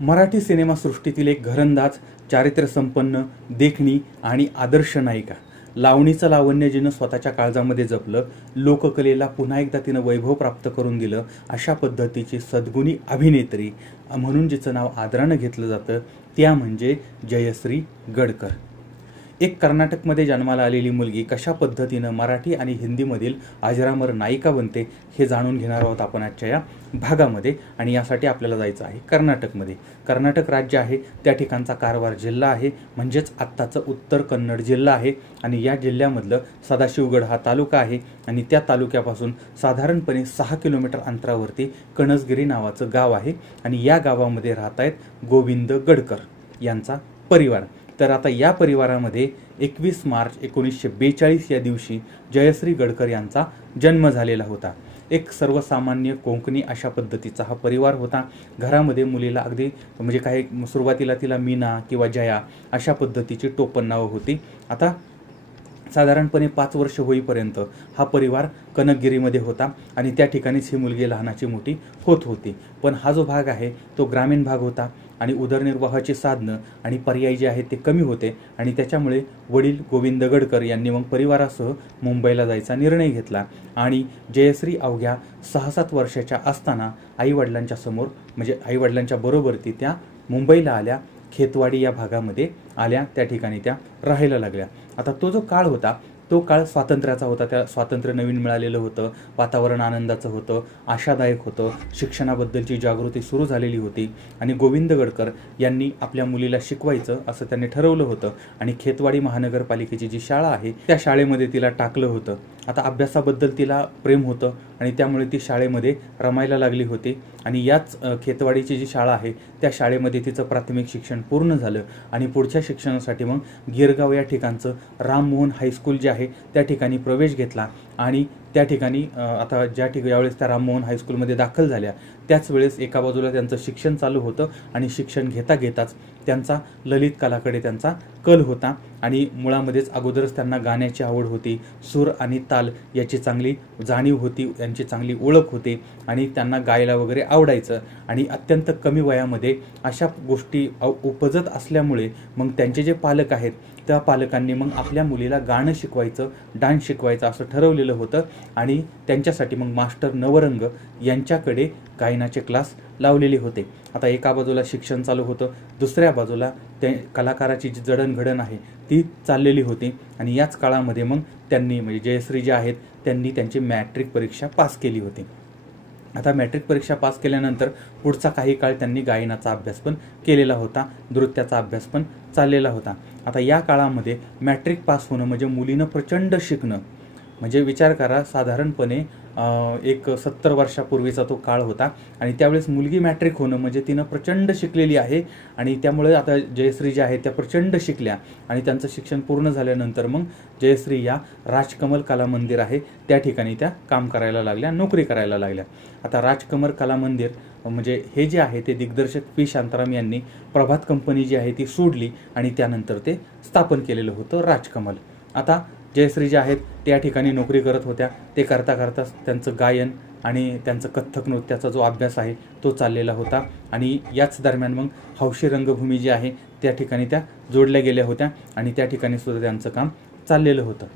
मराठी सिनेमासृष्टीतील एक घरंदाज, चारित्र्यसंपन्न, देखणी आणि आदर्श नायिका. लावणीचं लावण्य जिनं स्वतःच्या काळजामध्ये जपलं, लोककलेला पुन्हा एकदा तिनं वैभव प्राप्त करून दिलं, अशा पद्धतीची सद्गुणी अभिनेत्री म्हणून जिचं नाव आदरानं घेतलं जातं त्या म्हणजे जयश्री गडकर. एक कर्नाटकमध्ये जन्माला आलेली मुलगी कशा पद्धतीनं मराठी आणि हिंदीमधील अजरामर नायिका बनते हे जाणून घेणार आहोत आपण आजच्या या भागामध्ये. आणि यासाठी आपल्याला जायचं आहे कर्नाटकमध्ये. कर्नाटक राज्य आहे, त्या ठिकाणचा कारवार जिल्हा आहे, म्हणजेच आत्ताचं उत्तर कन्नड जिल्हा आहे. आणि या जिल्ह्यामधलं सदाशिवगड हा तालुका आहे. आणि त्या तालुक्यापासून साधारणपणे 6 किलोमीटर अंतरावरती कणसगिरी नावाचं गाव आहे. आणि या गावामध्ये राहत आहेत गोविंद गडकर यांचा परिवार. तर आता या परिवारामध्ये 21 मार्च 1942 या दिवशी जयश्री गडकर यांचा जन्म झालेला होता. एक सर्वसामान्य कोकणी अशा पद्धतीचा हा परिवार होता. घरामध्ये मुलीला अगदी म्हणजे काही सुरुवातीला तिला मीना किंवा जया अशा पद्धतीची टोपण नावं होती. आता साधारणपणे 5 वर्ष होईपर्यंत हा परिवार कनकगिरीमध्ये होता आणि त्या ठिकाणीच ही मुलगी लहानाची मोठी होत होती. पण हा जो भाग आहे तो ग्रामीण भाग होता आणि उदरनिर्वाहाची साधनं आणि पर्याय जे आहेत ते कमी होते. आणि त्याच्यामुळे वडील गोविंद गडकर यांनी मग परिवारासह मुंबईला जायचा निर्णय घेतला. आणि जयश्री अवघ्या 6-7 वर्षाच्या असताना आईवडिलांच्या समोर म्हणजे आईवडिलांच्या बरोबरती त्या मुंबईला आल्या. खेतवाडी या भागामध्ये आल्या, त्या ठिकाणी त्या राहायला लागल्या. आता तो जो काळ होता तो काळ स्वातंत्र्याचा होता. त्या स्वातंत्र्य नवीन मिळालेलं होतं, वातावरण आनंदाचं होतं, आशादायक होतं, शिक्षणाबद्दलची जागृती सुरू झालेली होती. आणि गोविंद गडकर यांनी आपल्या मुलीला शिकवायचं असं त्यांनी ठरवलं होतं. आणि खेतवाडी महानगरपालिकेची जी शाळा आहे त्या शाळेमध्ये तिला टाकलं होतं. आता अभ्यासाबद्दल तिला प्रेम होतं आणि त्यामुळे ती शाळेमध्ये रमायला लागली होती. आणि याच खेतवाडीची जी शाळा आहे त्या शाळेमध्ये तिचं प्राथमिक शिक्षण पूर्ण झालं. आणि पुढच्या शिक्षणासाठी मग गिरगाव या ठिकाणचं राममोहन हायस्कूल जे आहे त्या ठिकाणी प्रवेश घेतला. आणि त्या ठिकाणी आता ज्यावेळेस त्या राममोहन हायस्कूलमध्ये दाखल झाल्या त्याच वेळेस एका बाजूला त्यांचं शिक्षण चालू होतं आणि शिक्षण घेता घेताच त्यांचा ललित कलाकडे त्यांचा कल होता. आणि मुळामध्येच अगोदरच त्यांना गाण्याची आवड होती, सूर आणि ताल याची चांगली जाणीव होती, यांची चांगली ओळख होती आणि त्यांना गायला वगैरे आवडायचं. आणि अत्यंत कमी वयामध्ये अशा गोष्टी उपजत असल्यामुळे मग त्यांचे जे पालक आहेत त्या पालकांनी मग आपल्या मुलीला गाणं शिकवायचं, डान्स शिकवायचं असं ठरवलेलं होतं. आणि त्यांच्यासाठी मग मास्टर नवरंग यांच्याकडे गायनाचे क्लास लावलेले होते. आता एका बाजूला शिक्षण चालू होतं, दुसऱ्या बाजूला ते कलाकाराची जी जडणघडण आहे ती चाललेली होती. आणि याच काळामध्ये मग त्यांनी म्हणजे जयश्री जे आहेत त्यांनी त्यांची मॅट्रिक परीक्षा पास केली होती. आता मॅट्रिक परीक्षा पास केल्यानंतर पुढचा काही काळ त्यांनी गायनाचा अभ्यास पण केलेला होता, नृत्याचा अभ्यास पण चाललेला होता. आता या काळामध्ये मॅट्रिक पास होणं म्हणजे मुलीनं प्रचंड शिकणं. म्हणजे विचार करा, साधारणपणे एक 70 वर्षापूर्वीचा तो काळ होता. आणि त्यावेळेस मुलगी मॅट्रिक होणं म्हणजे तिनं प्रचंड शिकलेली आहे. आणि त्यामुळे आता जयश्री ज्या आहेत त्या प्रचंड शिकल्या. आणि त्यांचं शिक्षण पूर्ण झाल्यानंतर मग जयश्री या राजकमल कला मंदिर आहे त्या ठिकाणी त्या काम करायला लागल्या, नोकरी करायला लागल्या. आता राजकमल कला मंदिर म्हणजे हे जे आहे ते दिग्दर्शक पी शांताराम यांनी प्रभात कंपनी जी आहे ती सोडली आणि त्यानंतर ते स्थापन केलेलं होतं राजकमल. आता जयश्री ज्या आहेत त्या ठिकाणी नोकरी करत होत्या. ते करता करता त्यांचं गायन आणि त्यांचं कथ्थक नृत्याचा जो अभ्यास आहे तो चाललेला होता. आणि याच दरम्यान मग हौशी रंगभूमी जी आहे त्या ठिकाणी त्या जोडल्या गेल्या होत्या आणि त्या ठिकाणी सुद्धा त्यांचं काम चाललेलं होतं.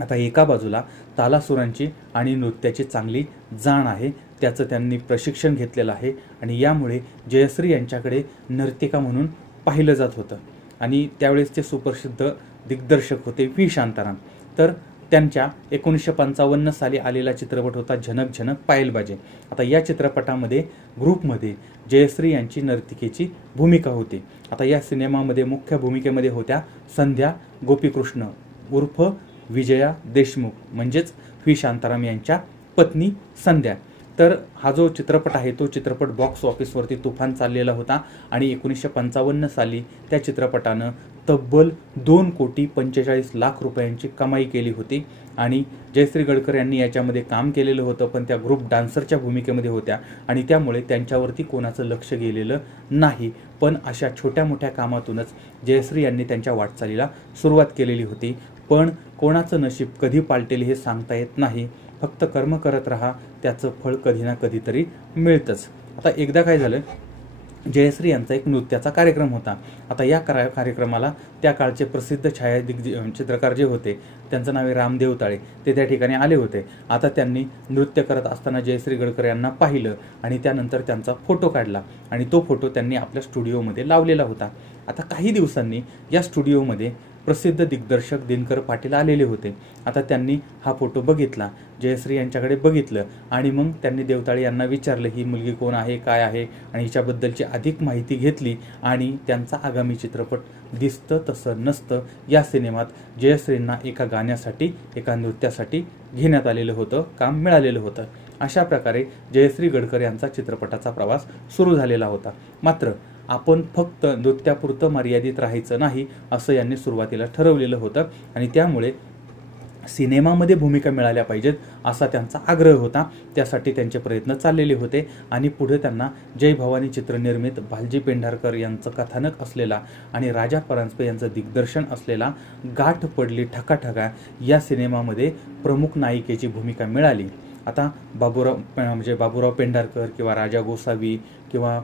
आता एका बाजूला तालासुरांची आणि नृत्याची चांगली जाण आहे, त्याचं त्यांनी प्रशिक्षण घेतलेलं आहे. आणि यामुळे जयश्री यांच्याकडे नर्तिका म्हणून पाहिलं जात होतं. आणि त्यावेळेस ते सुप्रसिद्ध दिग्दर्शक होते पी शांताराम. तर त्यांच्या 1955 साली आलेला चित्रपट होता झनक झनक पायलबाजे. आता या चित्रपटामध्ये ग्रुपमध्ये जयश्री यांची नर्तिकेची भूमिका होती. आता या सिनेमामध्ये मुख्य भूमिकेमध्ये होत्या संध्या गोपीकृष्ण उर्फ विजया देशमुख, म्हणजेच पी शांताराम यांच्या पत्नी संध्या. तर हा जो चित्रपट आहे तो चित्रपट बॉक्स ऑफिसवरती तुफान चाललेला होता. आणि 1955 साली त्या चित्रपटानं तब्बल 2,45,00,000 रुपयांची कमाई केली होती. आणि जयश्री गडकर यांनी याच्यामध्ये काम केलेलं होतं, पण त्या ग्रुप डान्सरच्या भूमिकेमध्ये होत्या आणि त्यामुळे त्यांच्यावरती कोणाचं लक्ष गेलेलं नाही. पण अशा छोट्या मोठ्या कामातूनच जयश्री यांनी त्यांच्या वाटचालीला सुरुवात केलेली होती. पण कोणाचं नशीब कधी पालटेल हे सांगता येत नाही. फक्त कर्म करत राहा, त्याचं फळ कधी ना कधीतरी मिळतंच. आता एकदा काय झालं, जयश्री यांचा एक नृत्याचा कार्यक्रम होता. आता या कार्यक्रमाला त्या काळचे प्रसिद्ध चित्रकार जे होते, त्यांचं नाव आहे रामदेव ताळे, ते त्या ठिकाणी आले होते. आता त्यांनी नृत्य करत असताना जयश्री गडकर यांना पाहिलं आणि त्यानंतर त्यांचा फोटो काढला आणि तो फोटो त्यांनी आपल्या स्टुडिओमध्ये लावलेला होता. आता काही दिवसांनी या स्टुडिओमध्ये प्रसिद्ध दिग्दर्शक दिनकर पाटील आलेले होते. आता त्यांनी हा फोटो बघितला, जयश्री यांच्याकडे बघितलं आणि मग त्यांनी देवताळे यांना विचारलं ही मुलगी कोण आहे, काय आहे आणि हिच्याबद्दलची अधिक माहिती घेतली आणि त्यांचा आगामी चित्रपट दिसतं तसं नसतं या सिनेमात जयश्रींना एका गाण्यासाठी, एका नृत्यासाठी घेण्यात आलेलं होतं, काम मिळालेलं होतं. अशा प्रकारे जयश्री गडकर यांचा चित्रपटाचा प्रवास सुरू झालेला होता. मात्र आपण फक्त नृत्यापुरतं मर्यादित राहायचं नाही असं यांनी सुरुवातीला ठरवलेलं होतं आणि त्यामुळे सिनेमामध्ये भूमिका मिळाल्या पाहिजेत असा त्यांचा आग्रह होता. त्यासाठी त्यांचे प्रयत्न चाललेले होते आणि पुढे त्यांना जय भवानी चित्रनिर्मित भालजी पेंढारकर यांचं कथानक असलेला आणि राजा परांजपे यांचं दिग्दर्शन असलेला गाठ पडली ठकाठका या सिनेमामध्ये प्रमुख नायिकेची भूमिका मिळाली. आता बाबूराव पेंढारकर किंवा राजा गोसावी किंवा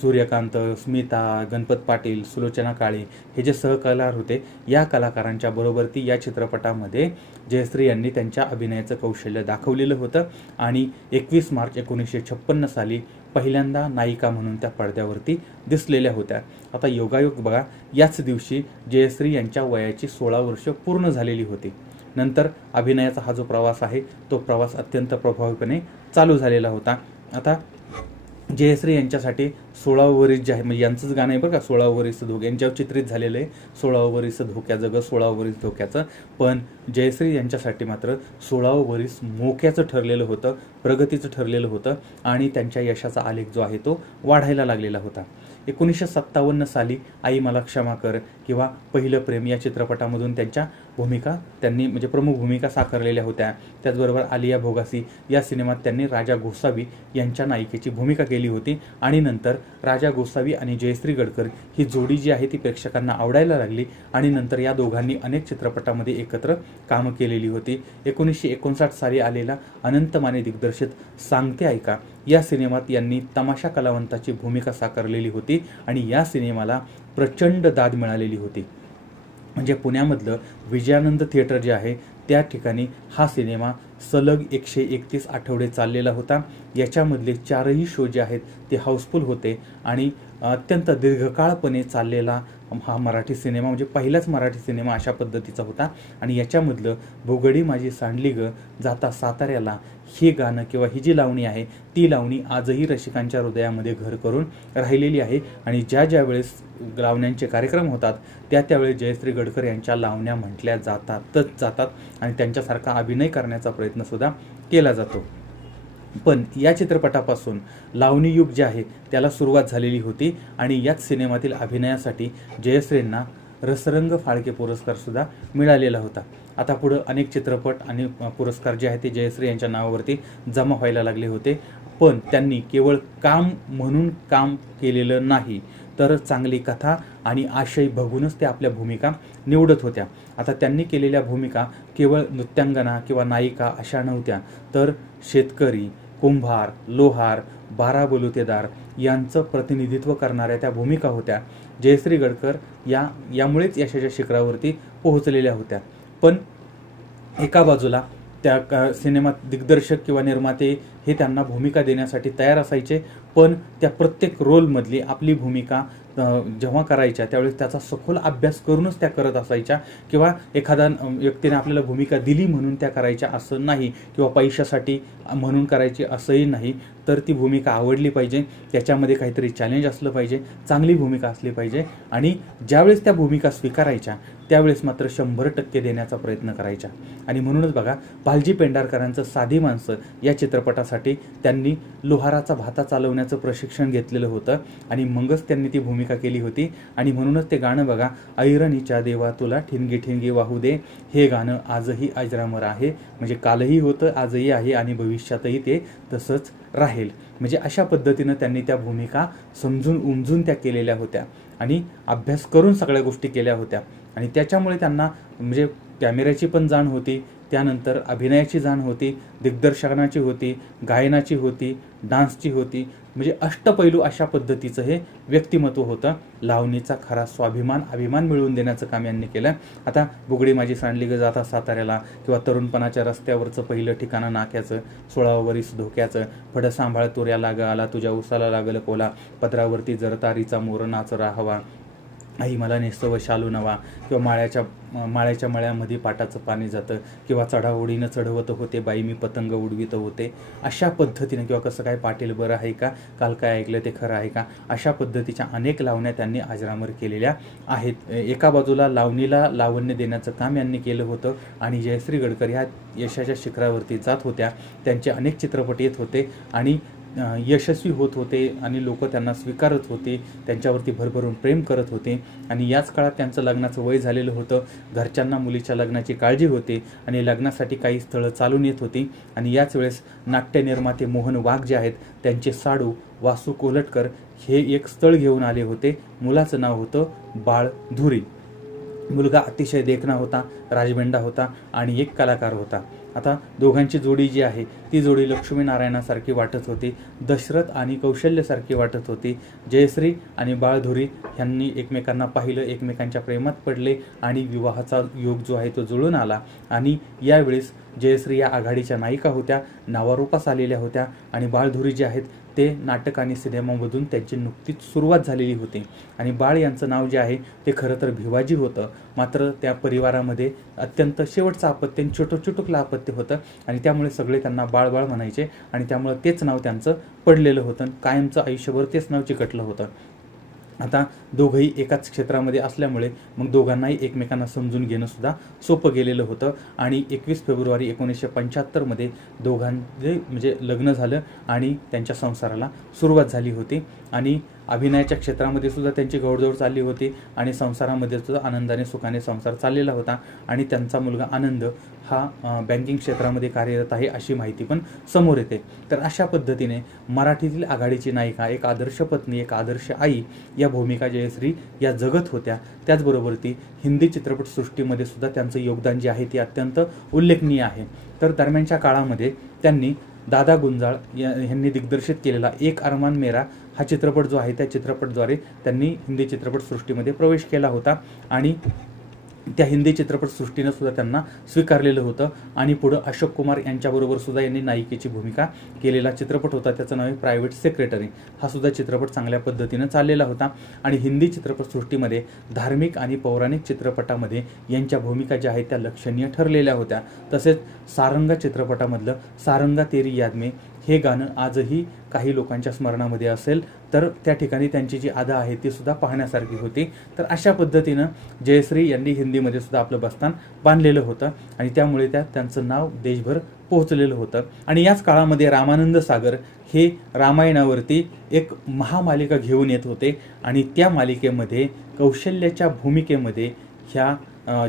सूर्यकांत, स्मिता, गणपत पाटील, सुलोचना काळे हे जे सहकलाकार होते, या कलाकारांच्या बरोबरती या चित्रपटामध्ये जयश्री यांनी त्यांच्या अभिनयाचं कौशल्य दाखवलेलं होतं आणि 21 मार्च 1956 साली पहिल्यांदा नायिका म्हणून त्या पडद्यावरती दिसलेल्या होत्या. आता योगायोग बघा, याच दिवशी जयश्री यांच्या वयाची 16 वर्ष पूर्ण झालेली होती. नंतर अभिनयाचा हा जो प्रवास आहे तो प्रवास अत्यंत प्रभावीपणे चालू झालेला होता. आता जयश्री यांच्यासाठी 16वं वरीस जे आहे, म्हणजे यांचंच गाणं आहे बरं का, 16वं वरीस धोक्या, यांच्यावर चित्रित झालेलं आहे 16वं वरीस धोक्याचं ग 16वं वरीस धोक्याचं. पण जयश्री यांच्यासाठी मात्र 16वं वरीस मोक्याचं ठरलेलं होतं, प्रगतीचं ठरलेलं होतं आणि त्यांच्या यशाचा आलेख जो आहे तो वाढायला लागलेला होता. 1957 साली आई मला क्षमा कर किंवा पहिलं प्रेम या चित्रपटामधून त्यांनी म्हणजे प्रमुख भूमिका साकारलेल्या होत्या. त्याचबरोबर आलिया भोगासी या सिनेमात त्यांनी राजा गोसावी यांच्या नायिकेची भूमिका केली होती आणि नंतर राजा गोसावी आणि जयश्री गडकर ही जोडी जी आहे ती प्रेक्षकांना आवडायला लागली आणि नंतर या दोघांनी अनेक चित्रपटामध्ये एकत्र कामं केलेली होती. 1959 साली आलेला अनंत माने दिग्दर्शित सांगते ऐका या सिनेमात यांनी तमाशा कलावंताची भूमिका साकारलेली होती आणि या सिनेमाला प्रचंड दाद मिळालेली होती. म्हणजे पुण्यामधलं विजयानंद थिएटर जे आहे त्या ठिकाणी हा सिनेमा सलग 131 आठवडे चाललेला होता. याच्यामधले 4ही शो जे आहेत ते हाऊसफुल होते आणि अत्यंत दीर्घकाळपणे चाललेला हा मराठी सिनेमा म्हणजे पहिलाच मराठी सिनेमा अशा पद्धतीचा होता. आणि याच्यामधलं भोगडी माझी सांडली ग जाता साताऱ्याला हे गाणं किंवा ही जी लावणी आहे ती लावणी आजही रसिकांच्या हृदयामध्ये घर करून राहिलेली आहे आणि ज्या वेळेस लावण्यांचे कार्यक्रम होतात त्यावेळेस जयश्री गडकर यांच्या लावण्या म्हटल्या जातात आणि त्यांच्यासारखा अभिनय करण्याचा प्रयत्न सुद्धा केला जातो. पण या चित्रपटापासून लावणी युग जे आहे त्याला सुरुवात झालेली होती आणि याच सिनेमातील अभिनयासाठी जयश्रींना रसरंग फाळके पुरस्कार सुद्धा मिळालेला होता. आता पुढं अनेक चित्रपट आणि पुरस्कार जे आहेत ते जयश्री यांच्या नावावरती जमा व्हायला लागले होते. पण त्यांनी केवळ काम म्हणून काम केलेलं नाही तर चांगली कथा आणि आशय बघूनच त्या आपल्या भूमिका निवडत होत्या. आता त्यांनी केलेल्या भूमिका केवळ नृत्यांगना किंवा नायिका अशा नव्हत्या तर शेतकरी, कुंभार, लोहार, 12 बलुतेदार यांचं प्रतिनिधित्व करणाऱ्या त्या भूमिका होत्या. जयश्री गडकर यामुळेच यशाच्या शिखरावरती पोहोचलेल्या होत्या. पण एका बाजूला त्या सिनेमात दिग्दर्शक किंवा निर्माते हे त्यांना भूमिका देण्यासाठी तयार असायचे, पण त्या प्रत्येक रोलमधली आपली भूमिका जेव्हा करायच्या त्यावेळेस त्याचा सखोल अभ्यास करूनच त्या करत असायच्या किंवा एखादा व्यक्तीने आपल्याला भूमिका दिली म्हणून त्या करायच्या असं नाही किंवा पैशासाठी म्हणून करायची असंही नाही. तर ती भूमिका आवडली पाहिजे, त्याच्यामध्ये काहीतरी चॅलेंज असलं पाहिजे, चांगली भूमिका असली पाहिजे आणि ज्यावेळेस त्या भूमिका स्वीकारायच्या त्यावेळेस मात्र 100% देण्याचा प्रयत्न करायच्या. आणि म्हणूनच बघा भालजी पेंढारकरांचं साधी माणसं या चित्रपटासाठी त्यांनी लोहाराचा भाता चालवण्याचं प्रशिक्षण घेतलेलं होतं आणि मगच त्यांनी ती भूमिका केली होती. आणि म्हणूनच ते गाणं बघा, ऐरणीच्या देवा तुला ठिणगी ठिणगी वाहू दे, हे गाणं आजही अजरामर आहे. म्हणजे कालही होतं, आजही आहे आणि भविष्यातही ते तसंच राहील. म्हणजे अशा पद्धतीनं त्यांनी त्या भूमिका समजून उमजून त्या केलेल्या होत्या आणि अभ्यास करून सगळ्या गोष्टी केल्या होत्या आणि त्याच्यामुळे त्यांना म्हणजे कॅमेऱ्याची पण जाण होती, त्यानंतर अभिनयाची जाण होती, दिग्दर्शनाची होती, गायनाची होती, डान्सची होती, म्हणजे अष्टपैलू अशा पद्धतीचं हे व्यक्तिमत्व होतं. लावणीचा खरा स्वाभिमान, अभिमान मिळवून देण्याचं काम यांनी केलं. आता बुगडी माझी सांडली ग जाता साताऱ्याला, किंवा तरुणपणाच्या रस्त्यावरचं पहिलं ठिकाणं नाक्याचं, 16 वरीस धोक्याचं, फड सांभाळ तुऱ्या लाग आला तुझ्या उसाला लागल कोला, पदरावरती जरतारीचा मोर नाच राहावा, आई मला नेसव शालू नवा, किंवा माळ्याच्या मळ्यामध्ये पाटाचं पाणी जातं, किंवा चढाओढीनं चढवत होते बाई मी पतंग उडवित होते, अशा पद्धतीने, किंवा कसं काय पाटील बरं आहे का, काल काय ऐकलं ते खरं आहे का, अशा पद्धतीच्या अनेक लावण्या त्यांनी अजरामर केलेल्या आहेत. एका बाजूला लावणीला लावण्य देण्याचं काम यांनी केलं होतं, आणि जयश्री गडकर ह्या यशाच्या शिखरावरती जात होत्या. त्यांचे अनेक चित्रपट येत होते आणि यशस्वी होत होते, आणि लोक त्यांना स्वीकारत होते, त्यांच्यावरती भरभरून प्रेम करत होते. आणि याच काळात त्यांचं लग्नाचं वय झालेलं होतं. घरच्यांना मुलीच्या लग्नाची काळजी होती, आणि लग्नासाठी काही स्थळं चालून येत होती. आणि याच वेळेस नाट्य निर्माते मोहन वाघ जे आहेत, त्यांचे साडू वासू कोलटकर हे एक स्थळ घेऊन आले होते. मुलाचं नाव होतं बाळ धुरी. मुलगा अतिशय देखणा होता, राजबेंडा होता, आणि एक कलाकार होता. आता दोघांची जोडी जी आहे ती जोडी लक्ष्मीनारायणासारखी वाटत होती, दशरथ आणि कौशल्यसारखी वाटत होती. जयश्री आणि बाळधुरी यांनी एकमेकांना पाहिलं, एकमेकांच्या प्रेमात पडले, आणि विवाहाचा योग जो आहे तो जुळून आला. आणि यावेळेस जयश्री या आघाडीच्या नायिका होत्या, नावारूपास आलेल्या होत्या, आणि बाळधुरी जे आहेत ते नाटक आणि सिनेमामधून त्यांची नुकतीच सुरुवात झालेली होती. आणि बाळ यांचं नाव जे आहे ते खरं तर भिवाजी होतं, मात्र त्या परिवारामध्ये अत्यंत शेवटचं अपत्य, चुटुकलं अपत्य होतं, आणि त्यामुळे सगळे त्यांना बाळ बाळ म्हणायचे, आणि त्यामुळे तेच नाव त्यांचं पडलेलं होतं. कायमचं आयुष्यभर तेच नाव चिकटलं होतं. आता दोघंही एकाच क्षेत्रामध्ये असल्यामुळे मग दोघांनाही एकमेकांना समजून घेणं सुद्धा सोपं गेलेलं होतं. आणि 21 फेब्रुवारी 1975 दोघांचे म्हणजे लग्न झालं, आणि त्यांच्या संसाराला सुरुवात झाली होती. आणि अभिनयाच्या क्षेत्रामध्ये सुद्धा त्यांची घोडदौड चालली होती, आणि संसारामध्ये सुद्धा आनंदाने सुखाने संसार चाललेला होता. आणि त्यांचा मुलगा आनंद हा बँकिंग क्षेत्रामध्ये कार्यरत आहे अशी माहिती पण समोर येते. तर अशा पद्धतीने मराठीतील आघाडीची नायिका, एक आदर्श पत्नी, एक आदर्श आई या भूमिका जयश्री या जगत होत्या. त्याचबरोबर ती हिंदी चित्रपटसृष्टीमध्ये सुद्धा त्यांचं योगदान जे आहे ते अत्यंत उल्लेखनीय आहे. तर दरम्यानच्या काळामध्ये त्यांनी दादा गुंजाळ यांनी दिग्दर्शित केलेला एक अरमान मेरा हा चित्रपट जो आहे त्या चित्रपटाद्वारे त्यांनी हिंदी चित्रपटसृष्टीमध्ये प्रवेश केला होता. आणि त्या हिंदी चित्रपटसृष्टीनं सुद्धा त्यांना स्वीकारलेलं होतं. आणि पुढं अशोक कुमार यांच्याबरोबर सुद्धा यांनी नायिकेची भूमिका केलेला चित्रपट होता, त्याचं नाव आहे प्रायव्हेट सेक्रेटरी. हा सुद्धा चित्रपट चांगल्या पद्धतीनं चाललेला होता. आणि हिंदी चित्रपटसृष्टीमध्ये धार्मिक आणि पौराणिक चित्रपटामध्ये यांच्या भूमिका ज्या आहेत त्या लक्षणीय ठरलेल्या होत्या. तसेच सारंगा चित्रपटामधलं सारंगा तेरी याद में हे गाणं आजही काही लोकांच्या स्मरणामध्ये असेल, तर त्या ठिकाणी त्यांची जी अदा आहे ती सुद्धा पाहण्यासारखी होती. तर अशा पद्धतीनं जयश्री यांनी हिंदीमध्ये सुद्धा आपलं बस्तान बांधलेलं होतं, आणि त्यामुळे त्यांचं नाव देशभर पोहोचलेलं होतं. आणि याच काळामध्ये रामानंद सागर हे रामायणावरती एक महामालिका घेऊन येत होते, आणि त्या मालिकेमध्ये कौशल्याच्या भूमिकेमध्ये ह्या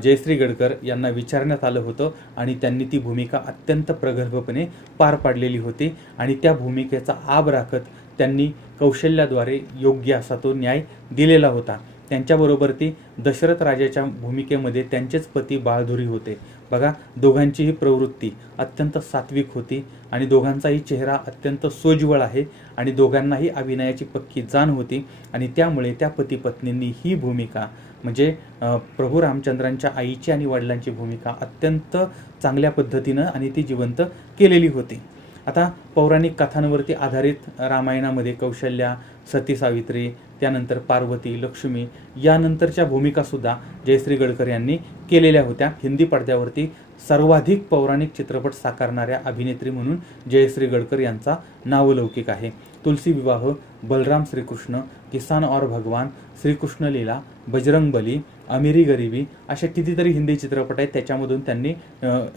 जयश्री गडकर यांना विचारण्यात आलं होतं, आणि त्यांनी ती भूमिका अत्यंत प्रगल्भपणे पार पाडलेली होती. आणि त्या भूमिकेचा आब राखत त्यांनी कौशल्याद्वारे योग्य असा तो न्याय दिलेला होता. त्यांच्याबरोबर ती दशरथ राजाच्या भूमिकेमध्ये त्यांचेच पती बाळधुरी होते. बघा, दोघांचीही प्रवृत्ती अत्यंत सात्विक होती, आणि दोघांचाही चेहरा अत्यंत सोज्वळ आहे, आणि दोघांनाही अभिनयाची पक्की जाण होती. आणि त्यामुळे त्या पती पत्नींनी ही भूमिका म्हणजे प्रभू रामचंद्रांच्या आईची आणि वडिलांची भूमिका अत्यंत चांगल्या पद्धतीनं आणि ती जिवंत केलेली होती. आता पौराणिक कथांवरती आधारित रामायणामध्ये कौशल्या, सती सावित्री, त्यानंतर पार्वती, लक्ष्मी यानंतरच्या भूमिकासुद्धा जयश्री गडकर यांनी केलेल्या होत्या. हिंदी पडद्यावरती सर्वाधिक पौराणिक चित्रपट साकारणाऱ्या अभिनेत्री म्हणून जयश्री गडकर यांचा नावलौकिक आहे. तुलसी विवाह, बलराम श्रीकृष्ण, किसान और भगवान, श्रीकृष्ण लीला, बजरंग बली, अमीरी गरीबी अशा कितीतरी हिंदी चित्रपट आहेत, त्याच्यामधून त्यांनी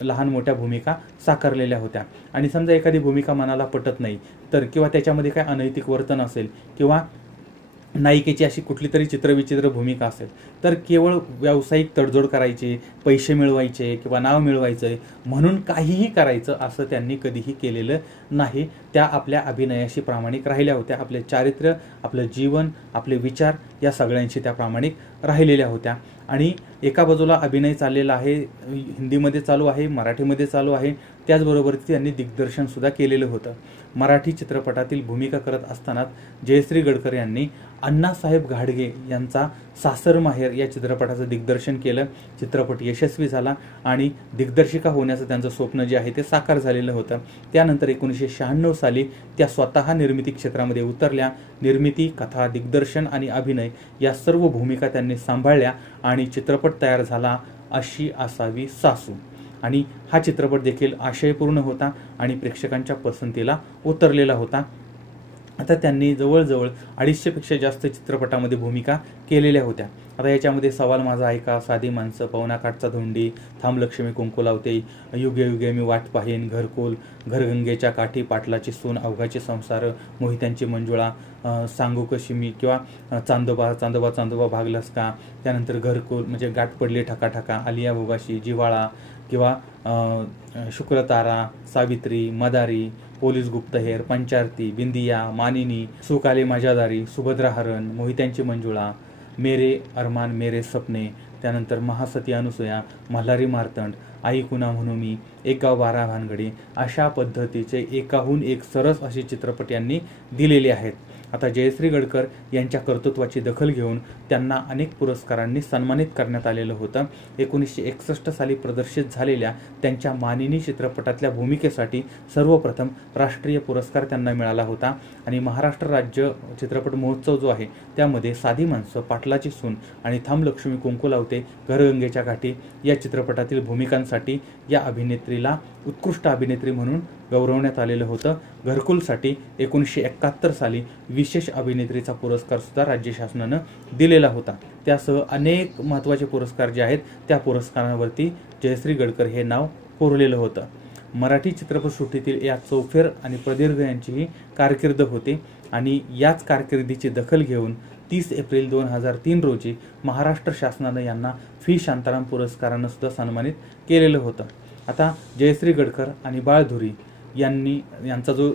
लहान मोठ्या भूमिका साकारलेल्या होत्या. आणि समजा एखादी भूमिका मनाला पटत नाही तर, किंवा त्याच्यामध्ये काय अनैतिक वर्तन असेल, किंवा नायिकेची अशी कुठली तरी चित्रविचित्र भूमिका असेल, तर केवळ व्यावसायिक तडजोड करायची, पैसे मिळवायचे किंवा नाव मिळवायचं म्हणून काहीही करायचं असं त्यांनी कधीही केलेलं नाही. त्या आपल्या अभिनयाशी प्रामाणिक राहिल्या होत्या. आपले चारित्र्य, आपलं जीवन, आपले विचार या सगळ्यांशी त्या प्रामाणिक राहिलेल्या होत्या. आणि एका बाजूला अभिनय चाललेला आहे, हिंदीमध्ये चालू आहे, मराठीमध्ये चालू आहे, त्याचबरोबर त्यांनी दिग्दर्शनसुद्धा केलेलं होतं. मराठी चित्रपटातील भूमिका करत असतानाच जयश्री गडकर यांनी अण्णासाहेब घाडगे यांचा सासर माहेर या चित्रपटाचं दिग्दर्शन केलं. चित्रपट यशस्वी झाला आणि दिग्दर्शिका होण्याचं त्यांचं स्वप्न जे आहे ते साकार झालेलं होतं. त्यानंतर 1996 साली त्या स्वतः निर्मिती क्षेत्रामध्ये उतरल्या. निर्मिती, कथा, दिग्दर्शन आणि अभिनय या सर्व भूमिका त्यांनी सांभाळल्या आणि चित्रपट तयार झाला अशी असावी सासू. आणि हा चित्रपट देखील आशयपूर्ण होता आणि प्रेक्षकांच्या पसंतीला उतरलेला होता. आता त्यांनी जवळजवळ 250पेक्षा जास्त चित्रपटामध्ये भूमिका केलेल्या होत्या. आता याच्यामध्ये सवाल माझा ऐका, साधी माणसं, पवनाकाठचा धोंडी, थांब लक्ष्मी कुंकू लावते, युगे युगे मी वाट पाहीन, घरकुल, घरगंगेच्या काठी, पाटलाची सून, अवघाचे संसार, मोहित्यांची मंजुळा, सांगू कशी मी, किंवा चांदोबा चांदोबा चांदोबा भागलास का, त्यानंतर घरकुल म्हणजे गाठ पडली ठकाठका, आलिया भोगाशी, जिव्हाळा, किंवा शुक्रतारा, सावित्री, मदारी, पोलीस गुप्तहेर, पंचारती, बिंदिया, मानिनी, सुकाले माझ्यादारी, सुभद्रा हरण, मोहित्यांची मंजुळा, मेरे अरमान मेरे सपने, त्यानंतर महासती अनुसया, मल्हारी मार्तंड, आई कुणा म्हणू मी, एक गाव 12 भानगडी, अशा पद्धतीचे एकाहून एक सरस असे चित्रपट यांनी दिलेले आहेत. आता जयश्री गडकर यांच्या कर्तृत्वाची दखल घेऊन त्यांना अनेक पुरस्कारांनी सन्मानित करण्यात आलेलं होतं. 1961 साली प्रदर्शित झालेल्या त्यांच्या मानिनी चित्रपटातल्या भूमिकेसाठी सर्वप्रथम राष्ट्रीय पुरस्कार त्यांना मिळाला होता. आणि महाराष्ट्र राज्य चित्रपट महोत्सव जो आहे त्यामध्ये साधी माणसं, पाटलाची सून आणि थांब लक्ष्मी कुंकू लावते, घरगंगेच्या काठी या चित्रपटातील भूमिकांसाठी या अभिनेत्रीला उत्कृष्ट अभिनेत्री म्हणून गौरवण्यात आलेलं होतं. घरकुलसाठी 1971 साली विशेष अभिनेत्रीचा पुरस्कार सुद्धा राज्य शासनानं दिलेला होता. त्यासह अनेक महत्त्वाचे पुरस्कार जे आहेत त्या पुरस्कारांवरती जयश्री गडकर हे नाव कोरलेलं होतं. मराठी चित्रपटसृष्टीतील या चौफेर आणि प्रदीर्घ यांचीही कारकीर्द होती आणि याच कारकिर्दीची दखल घेऊन 30 एप्रिल 2003 रोजी महाराष्ट्र शासनानं यांना फी शांताराम पुरस्कारानं सुद्धा सन्मानित केलेलं होतं. आता जयश्री गडकर आणि बाळधुरी यांचा जो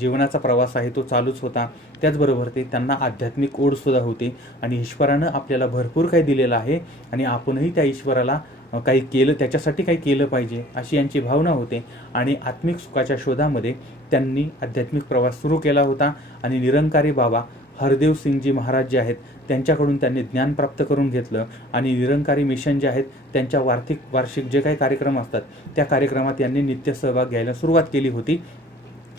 जीवनाचा प्रवास आहे तो चालूच होता. त्याचबरोबर त्यांना आध्यात्मिक ओढ सुद्धा होती आणि ईश्वरानं आपल्याला भरपूर काही दिलेलं आहे आणि आपणही त्या ईश्वराला काही केलं, त्याच्यासाठी काही केलं पाहिजे अशी यांची भावना होते. आणि आत्मिक सुखाच्या शोधामध्ये त्यांनी आध्यात्मिक प्रवास सुरू केला होता आणि निरंकारी बाबा हरदेव सिंगजी महाराज जे आहेत त्यांच्याकडून त्यांनी ज्ञान प्राप्त करून घेतलं आणि निरंकारी मिशन जे आहेत त्यांच्या वार्षिक जे काही कार्यक्रम असतात त्या कार्यक्रमात यांनी नित्य सहभाग घ्यायला सुरुवात केली होती.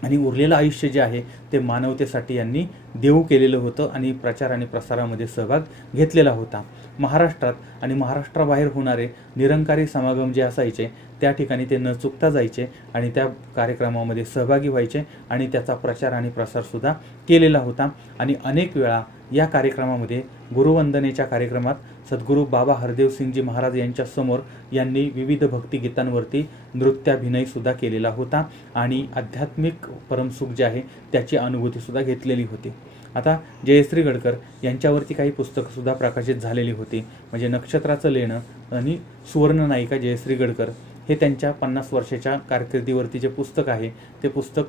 आणि उरलेलं आयुष्य जे आहे ते मानवतेसाठी यांनी देऊ केलेलं होतं आणि प्रचार आणि प्रसारामध्ये सहभाग घेतलेला होता. महाराष्ट्रात आणि महाराष्ट्राबाहेर होणारे निरंकारी समागम जे असायचे त्या ठिकाणी ते न चुकता जायचे आणि त्या कार्यक्रमामध्ये सहभागी व्हायचे आणि त्याचा प्रचार आणि प्रसारसुद्धा केलेला होता. आणि अनेक वेळा या कार्यक्रमामध्ये गुरुवंदनेच्या कार्यक्रमात सद्गुरू बाबा हरदेव सिंगजी महाराज यांच्या समोर यांनी विविध भक्तिगीतांवरती नृत्याभिनय सुद्धा केलेला होता आणि आध्यात्मिक परमसुख जे आहे त्याची अनुभूती सुद्धा घेतलेली होती. आता जयश्री गडकर यांच्यावरती काही पुस्तकं सुद्धा प्रकाशित झालेली होती. म्हणजे नक्षत्राचं लेणं आणि सुवर्ण नायिका जयश्री गडकर हे त्यांच्या 50 वर्षाच्या कारकिर्दीवरती जे पुस्तक आहे ते पुस्तक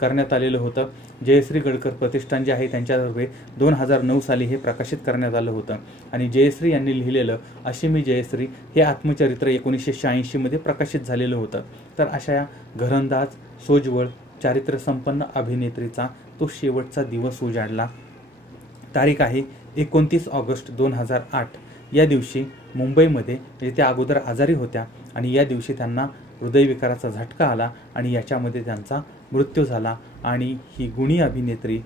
करण्यात आलेलं होतं. जयश्री गडकर प्रतिष्ठान जे आहे त्यांच्यातर्फे 2009 साली हे प्रकाशित करण्यात आलं होतं. आणि जयश्री यांनी लिहिलेलं अशी मी जयश्री हे आत्मचरित्र 1986 मध्ये प्रकाशित झालेलं होतं. तर अशा या घरंदाज, सोज्वळ, चारित्र्यसंपन्न अभिनेत्रीचा तो शेवटचा दिवस उजाडला. तारीख आहे 29 ऑगस्ट 2008. या दिवशी मुंबईमध्ये म्हणजे त्या अगोदर आजारी होत्या आणि या दिवशी त्यांना हृदयविकाराचा झटका आला आणि याच्यामध्ये त्यांचा मृत्यू झाला. आणि ही गुणी अभिनेत्री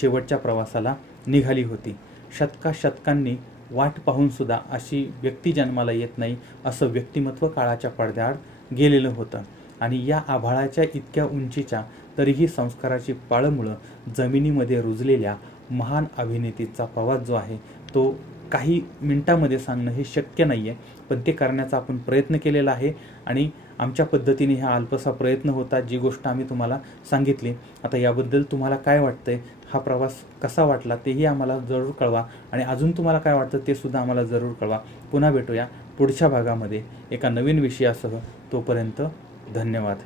शेवटच्या प्रवासाला निघाली होती. शतकांनी वाट पाहून सुद्धा अशी व्यक्ती जन्माला येत नाही असं व्यक्तिमत्व काळाच्या पडद्याआड गेलेलं होतं. आणि या आभाळाच्या इतक्या उंचीच्या तरीही संस्काराची पाळमुळं जमिनीमध्ये रुजलेल्या महान अभिनेत्रीचा प्रवास जो आहे तो काही मिनिटांमध्ये सांगणं हे शक्य नाही आहे, पण ते करण्याचा आपण प्रयत्न केलेला आहे. आणि आमच्या पद्धतीने हा अल्पसा प्रयत्न होता, जी गोष्ट आम्ही तुम्हाला सांगितली. आता याबद्दल तुम्हाला काय वाटतंय, हा प्रवास कसा वाटला तेही आम्हाला जरूर कळवा आणि अजून तुम्हाला काय वाटतं ते सुद्धा आम्हाला जरूर कळवा. पुन्हा भेटूया पुढच्या भागामध्ये एका नवीन विषयासह. तोपर्यंत धन्यवाद.